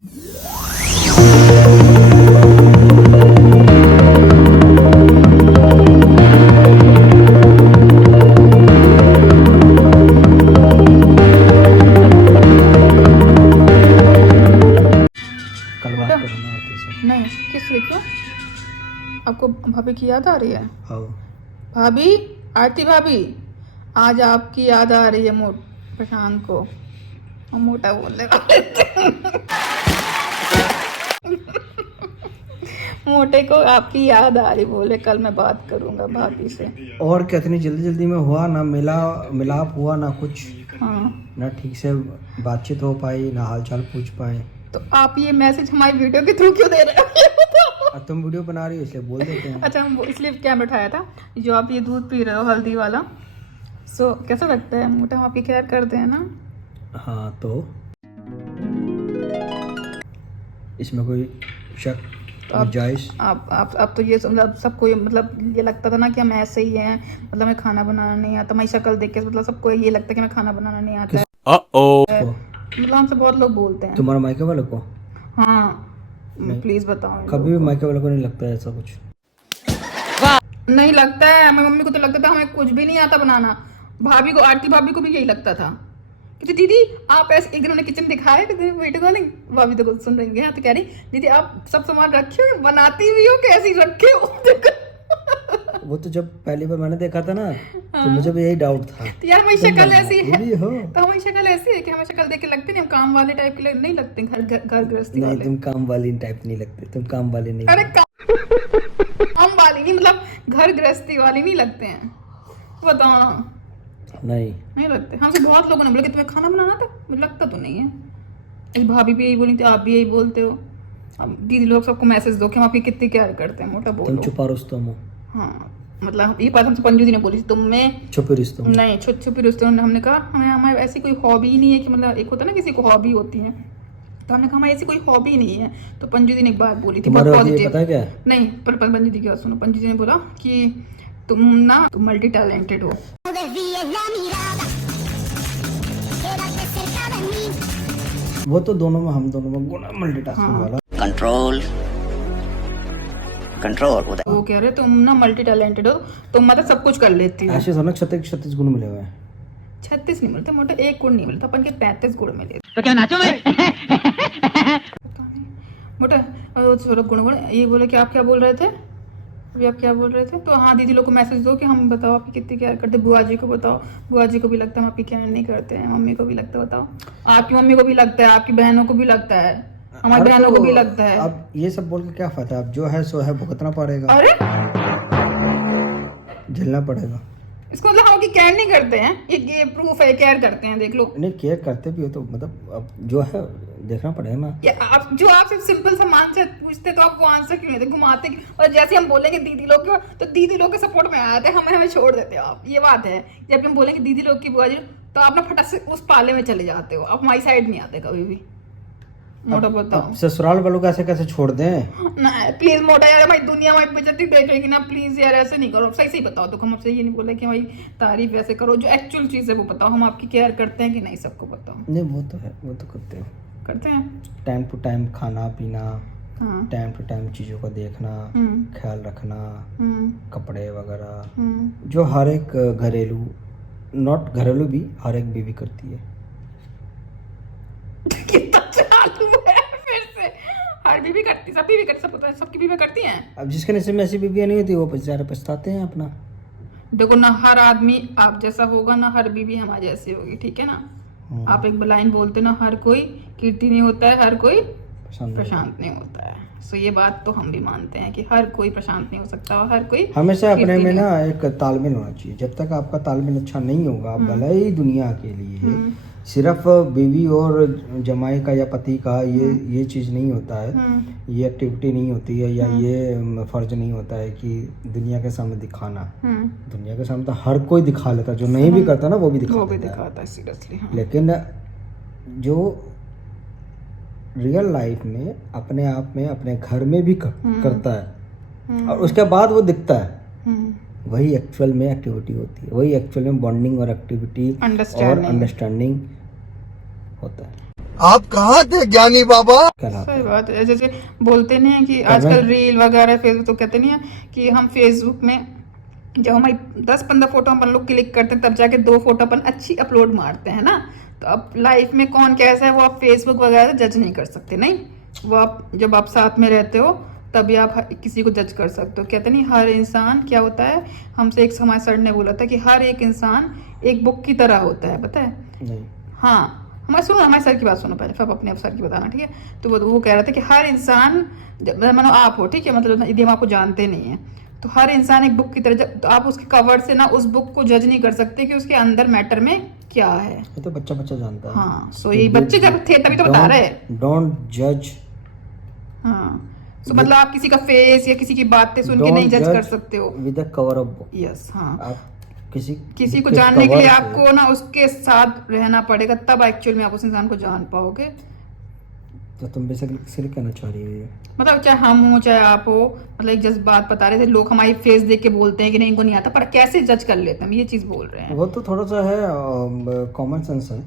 कल बात करूँगा आरती से। नहीं, किस लिए, क्यों? आपको भाभी की याद आ रही है? हाँ भाभी, आरती भाभी, आज आपकी याद आ रही है प्रशांत को। हम मोटा बोलने वाले थे। मोटे को आपकी याद आ रही, बोले कल मैं बात करूंगा भाभी से। और क्या, इतनी जल्दी जल्दी में हुआ ना, मिलाप हुआ ना कुछ, हाँ, ना ठीक से बातचीत हो पाई, ना हालचाल पूछ पाए। तो आप ये मैसेज हमारी वीडियो के थ्रू क्यों दे रहे हो? ये बताओ। अब तुम वीडियो बना रही हो इसलिए बोल देते हैं। अच्छा, हम इसलिए कैमरा उठाया था, जो आप ये दूध पी रहे हो हल्दी वाला, सो कैसा लगता है? मोटा हम आपकी केयर करते हैं ना। हाँ, तो इसमें कोई शक गुंजाइश? आप तो ये मतलब सबको मतलब ये लगता था ना कि हम ऐसे ही हैं, मतलब हमें खाना बनाना नहीं आता। हमारी शक्ल देख के मतलब सबको ये लगता है कि हमें खाना बनाना नहीं आता है। मतलब हमसे बहुत लोग बोलते हैं। तुम्हारा मायके वाले को? हाँ, प्लीज बताओ। कभी भी मायके वाले को नहीं लगता है ऐसा कुछ? नहीं लगता है, हमें मम्मी को तो लगता था हमें कुछ भी नहीं आता बनाना। भाभी को, आरती भाभी को भी यही लगता था कि दीदी आप ऐसे। एक दिन उन्होंने किचन दिखाया वीडियो कॉलिंग, भाभी तो कुछ सुन रही है, तो कह रही दीदी आप सब सामान रखे हो, बनाती भी हो, कैसी रखे हो? वो तो जब पहली बार मैंने देखा था ना, तो मुझे भी यही डाउट था। तो यार हमारी शक्ल ऐसी है, हो तो हमारी शक्ल ऐसी है कि हमें शक्ल देख के लगते नहीं, हम काम वाले टाइप के नहीं लगते, घर गृहस्थी नहीं, वाले। तुम काम वाली टाइप नहीं लगते, तुम काम वाली नहीं। अरे काम वाली नहीं, मतलब घर गृहस्थी वाली नहीं लगते हैं। बताओ ना। नहीं लगते। हमसे बहुत लोगों ने बोला कि तुम्हें खाना बनाना था, मुझे लगता तो नहीं है। इस भाभी भी यही बोली थी, आप भी यही बोलते हो। अब दीदी लोग सबको मैसेज दो कि हम आपकी कितनी केयर करते हैं, मोटा तुम बोलो। छुपा रुस्तम हो। हाँ, मतलब ये बात हमसे पंजू दी ने बोली थी, तुम में छुपी रुस्तम नहीं, छुपी रुस्तम। हमने कहा हमें ऐसी कोई हॉबी ही नहीं है कि मतलब एक होता है ना किसी को हॉबी होती है, तो हमने कहा हमारी ऐसी कोई हॉबी नहीं है। तो पंजू दी ने एक बात बोली थी बहुत पॉजिटिव। पता है क्या? नहीं, पर पंजू दी की बात सुनो। पंजू दी ने बोला कि तुम मल्टी टैलेंटेड हो। वो तो दोनों में, हम दोनों में गुना मल्टीटास्किंग वाला। कंट्रोल वो कह रहे तुम मल्टी टैलेंटेड हो, तुम मतलब सब कुछ कर लेती हो। ऐसे सोना 36 गुण मिले हुए हैं। 36 नहीं मिलते मोटा, एक गुण नहीं मिलता, अपन के 35 गुण मिले। तो क्या नाचो मैं? मोटा छोड़ो गुण। ये बोले कि आप क्या बोल रहे थे अभी? आप क्या बोल रहे थे? तो हाँ, दीदी लोग को मैसेज दो कि हम बताओ आपकी कितनी केयर करते। बुआ जी को बताओ, बुआ जी को भी लगता है हम आपकी केयर नहीं करते हैं। मम्मी को भी लगता है, बताओ। आपकी मम्मी को भी लगता है, आपकी बहनों को भी लगता है, हमारी बहनों को भी लगता है। अब ये सब बोल के क्या फायदा? अब जो है सो है, भुगतना पड़ेगा। अरे झेलना पड़ेगा। इसको मतलब हम आपकी केयर नहीं करते हैं, ये प्रूफ है, केयर करते हैं, देख लो। नहीं, केयर करते भी हो तो मतलब अब जो है देखना पड़ेगा ना। या आप जो आपसे सिंपल सामान से पूछते तो आप वो आंसर क्यों नहीं देते, घुमाते और जैसे हम बोलेंगे दीदी लोग के, तो दीदी लोग के सपोर्ट में आते हैं, हमें छोड़ देते हो आप। ये बात है, जब हम बोलेंगे दीदी लोग की बुआ जी, तो आप ना फटाक से उस पाले में चले जाते हो, आप हमारी साइड नहीं आते कभी भी। मोटा बताओ, ससुराल वालों को ऐसे कैसे छोड़ दें? ना प्लीज मोटा यार, हमारी दुनिया हमारी बेइज्जती देखेगी ना, प्लीज यार ऐसे नहीं करो। सही सही बताओ, तो हम आपसे ये नहीं बोले कि हमारी तारीफ ऐसे करो, जो एक्चुअल चीज है वो बताओ। हम आपकी केयर करते हैं कि नहीं, सबको बताओ। नहीं, वो तो है, वो तो करते हैं। करते हैं टाइम टू टाइम खाना पीना, हाँ। टाइम टू टाइम चीज़ों को देखना, ख्याल रखना, कपड़े वगैरह, जो हर एक घरेलू, नॉट घरेलू भी, हर एक बीवी करती है। कितना चालू है फिर से। हर बीवी करती, सब बीवी करती, सब पता है, सबकी बीवी करती हैं। अब जिसके नसीब में ऐसी बीवियाँ नहीं होती, वो बेचारे पछताते हैं अपना। देखो ना, हर आदमी आप जैसा होगा ना, हर बीवी हमारे जैसी होगी, ठीक है ना। आप एक लाइन बोलते ना, हर कोई कीर्ति नहीं होता है, हर कोई प्रशांत नहीं होता है। सो ये बात तो हम भी मानते हैं कि हर कोई प्रशांत नहीं हो सकता, और हर कोई हमेशा अपने में ना एक तालमेल होना चाहिए। जब तक आपका तालमेल अच्छा नहीं होगा, भले ही दुनिया के लिए सिर्फ बीवी और जमाई का या पति का ये चीज़ नहीं होता है, ये एक्टिविटी नहीं होती है, या ये फर्ज नहीं होता है कि दुनिया के सामने दिखाना। दुनिया के सामने तो हर कोई दिखा लेता, जो नहीं भी करता ना वो भी दिखाता है सीरियसली। लेकिन जो रियल लाइफ में अपने आप में, अपने घर में भी करता है, और उसके बाद वो दिखता है, वही एक्चुअल में एक्टिविटी होती है, वही एक्चुअल में बॉन्डिंग और एक्टिविटी और अंडरस्टैंडिंग होता है। आप कहाँ थे ज्ञानी बाबा? कहलाता सही बात है। जैसे बोलते नहीं है कि आजकल रील वगैरह फेसबुक तो कहते नहीं है कि हम फेसबुक में जब हमारी 10-15 फोटो अपन लोग क्लिक करते हैं तब जाके 2 फोटो अपन अच्छी अपलोड मारते हैं ना। तो अब लाइफ में कौन कैसा है वो आप फेसबुक वगैरह जज नहीं कर सकते। नहीं, वो आप जब आप साथ में रहते हो तभी आप किसी को जज कर सकते हो। कहते नहीं हर इंसान क्या होता है, हमसे एक हमारे सर ने बोला था कि हर एक इंसान एक बुक की तरह होता है, पता है? नहीं। हाँ, हमारे सर की बात सुनो पहले, फिर अपने सर की बताना, ठीक है? तो वो कह रहे थे कि हर इंसान, मानो आप हो, ठीक है, मतलब यदि हम आपको जानते नहीं है तो हर इंसान एक बुक की तरह, तो आप उसके कवर से ना उस बुक को जज नहीं कर सकते कि उसके अंदर मैटर में क्या है। ये तो बच्चा जानता है। हाँ, सो ये बच्चे जब थे तभी तो बता रहे हैं। डोंट जज। हाँ, तो मतलब आप किसी का फेस या किसी की बातें सुन के नहीं जज कर सकते हो with the cover of book. Yes, हाँ। आप किसी को जानने के लिए आपको ना उसके साथ रहना पड़ेगा, तब एक्चुअल में आप उस इंसान को जान पाओगे। तो तुम बेसिकली किसी कहना चाह रही हो? मतलब चाहे हम हो चाहे आप हो, मतलब एक जस्ट बात बता रहे थे, लोग हमारी फेस देख के बोलते हैं कि नहीं इनको नहीं आता, पर कैसे जज कर लेते हैं, ये चीज बोल रहे हैं। वो तो थोड़ा सा है, कॉमन सेंस है।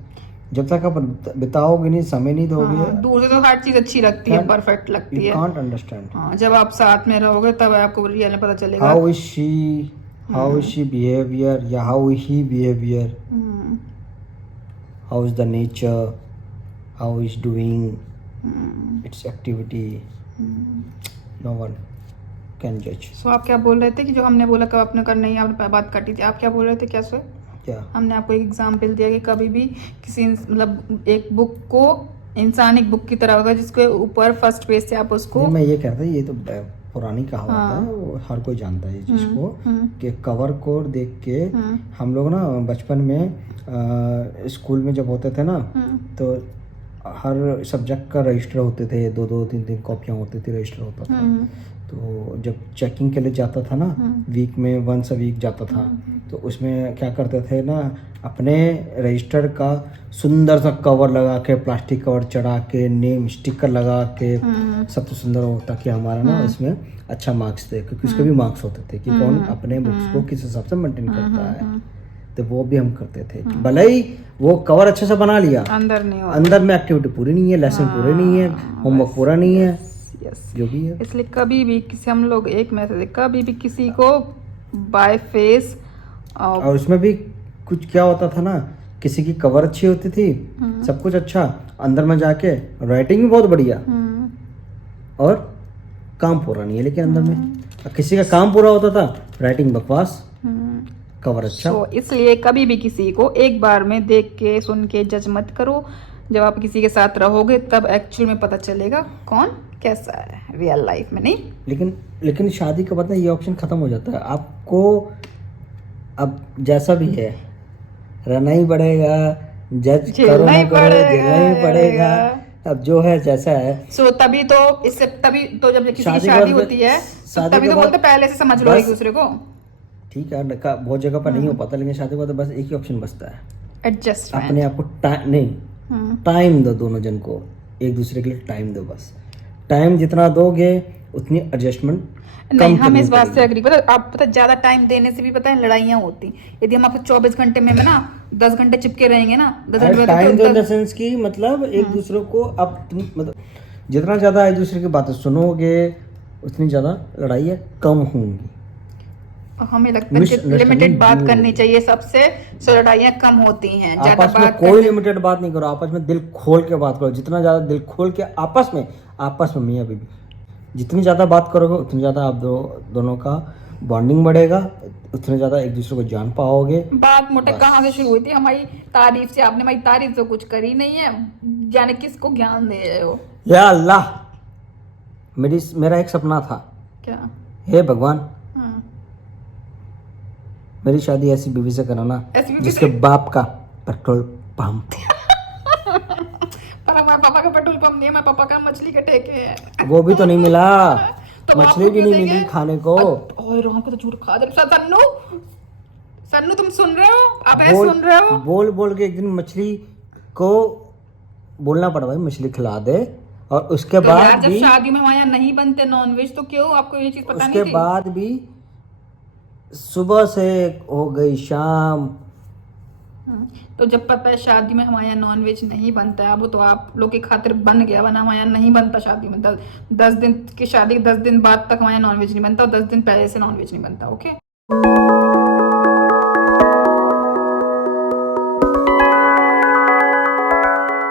जब तक आप बिताओगे नहीं, समय नहीं दोगे, हाँ, दूर से तो हर चीज अच्छी लगती है, परफेक्ट लगती है। You can't understand. हाँ, जब आप साथ में रहोगे तब आपको रियल में पता चलेगा हाउ इज शी बिहेवियर या how he behaviour, how is the nature, how is doing its activity, no one can जज। सो आप क्या बोल रहे थे कि जो हमने बोला कब आपने कर नहीं, आपने बात काटी थी, आप क्या बोल रहे थे? कैसे? क्या हमने आपको एक एग्जाम्पल दिया कि कभी भी किसी मतलब एक बुक को, इंसान एक बुक की तरह होगा जिसके ऊपर फर्स्ट पेज से आप उसको, नहीं, मैं ये कहता हूँ, ये तो पुरानी कहावत है, वो हर कोई जानता है जिसको कि कवर को देख के हम लोग ना बचपन में स्कूल में जब होते थे ना तो हर सब्जेक्ट का रजिस्टर होते थे, 2-2, 3-3 कॉपियाँ होती थी, रजिस्टर होता था। तो जब चेकिंग के लिए जाता था ना, वीक में वंस अ वीक जाता था, तो उसमें क्या करते थे ना, अपने रजिस्टर का सुंदर सा कवर लगा के, प्लास्टिक कवर चढ़ा के, नेम स्टिकर लगा के, सब तो सुंदर हो ताकि हमारा ना उसमें अच्छा मार्क्स दे, क्योंकि उसके भी मार्क्स होते थे कि कौन अपने बुक्स को किस हिसाब से मेंटेन करता है। तो वो भी हम करते थे, भले ही वो कवर अच्छे से बना लिया, अंदर में एक्टिविटी पूरी नहीं है, लेसन पूरे नहीं है, होमवर्क पूरा नहीं है, जो भी है। इसलिए कभी भी किसी, हम लोग एक मैसेज, कभी भी किसी को बाय फेस, और उसमें भी कुछ क्या होता था ना, किसी की कवर अच्छी होती थी, सब कुछ अच्छा, अंदर में जाके राइटिंग भी बहुत बढ़िया और काम पूरा नहीं है, लेकिन अंदर में किसी का काम पूरा होता था, राइटिंग बकवास, कवर अच्छा। इसलिए कभी भी किसी को एक बार में देख के सुन के जज मत करो। जब आप किसी के साथ रहोगे तब एक्चुअल में पता चलेगा कौन कैसा है रियल लाइफ में। नहीं, लेकिन शादी के बाद ना ये ऑप्शन खत्म हो जाता है। आपको अब जैसा भी है रहना ही पड़ेगा, जज करो ना करो झेलना ही पड़ेगा। अब जो है जैसा है, सो तभी तो जब किसी की शादी होती है तभी तो बोलते पहले से समझ लो एक दूसरे को। ठीक है, बहुत जगह पर नहीं हो पाता, लेकिन शादी के बाद बस एक ही ऑप्शन बचता है, एडजस्टमेंट। अपने आप को टाइम दो, दोनों जन को एक दूसरे के लिए टाइम दो। बस टाइम जितना दोगे उतनी एडजस्टमेंट नहीं, हम इस बात से एग्री। पता ज्यादा टाइम देने से भी पता है लड़ाइयाँ होती। यदि हम आपको 24 घंटे में ना 10 घंटे चिपके रहेंगे ना, 10 घंटे टाइम दो इन द सेंस की मतलब एक दूसरे को, अब तुम मतलब जितना ज्यादा एक दूसरे की बातें सुनोगे उतनी ज्यादा लड़ाइयाँ कम होंगी। हमें लगता है कि लिमिटेड बात करनी चाहिए सबसे, सो लड़ाइयाँ कम होती हैं। आपस में कोई लिमिटेड बात नहीं करो, आपस में दिल खोल के बात करो। जितना ज्यादा दिल खोल के आपस में मियां बीवी जितनी ज्यादा बात करोगे उतनी ज्यादा आप दोनों का बॉन्डिंग बढ़ेगा, उतने ज्यादा एक दूसरे को जान पाओगे। बात मोटे कहाँ से शुरू हुई थी? हमारी तारीफ से। आपने हमारी तारीफ तो कुछ करी नहीं है, जाने किसको ज्ञान दे रहे हो। या अल्लाह, मेरा एक सपना था। क्या? हे भगवान, मेरी शादी ऐसी बीवी से कराना जिसके बाप का पेट्रोल पंप। पर हमारे पापा का पेट्रोल पंप नहीं है, हमारे पापा का मछली के ठेके है। वो भी तो नहीं मिला, तो मछली भी नहीं मिली खाने को। ओए हमको तो झूठ खा दे। सन्नू तुम सुन रहे हो? आप ऐसे सुन रहे हो? बोल के एक दिन मछली को बोलना पड़ा, भाई मछली खिला दे। और उसके तो बाद जब शादी में हमारे यहाँ नहीं बनते नॉनवेज, तो क्यों आपको ये चीज पता नहीं थी? उसके बाद भी सुबह से हो गई शाम, तो जब पता है शादी में हमारे यहाँ नॉन वेज नहीं बनता है, वो तो आप लोग की खातिर बन गया, वरना हमारे यहाँ नहीं बनता शादी में। 10 दिन की शादी 10 दिन बाद तक हमारे यहाँ नॉन वेज नहीं बनता, और 10 दिन पहले से नॉन वेज नहीं बनता। ओके।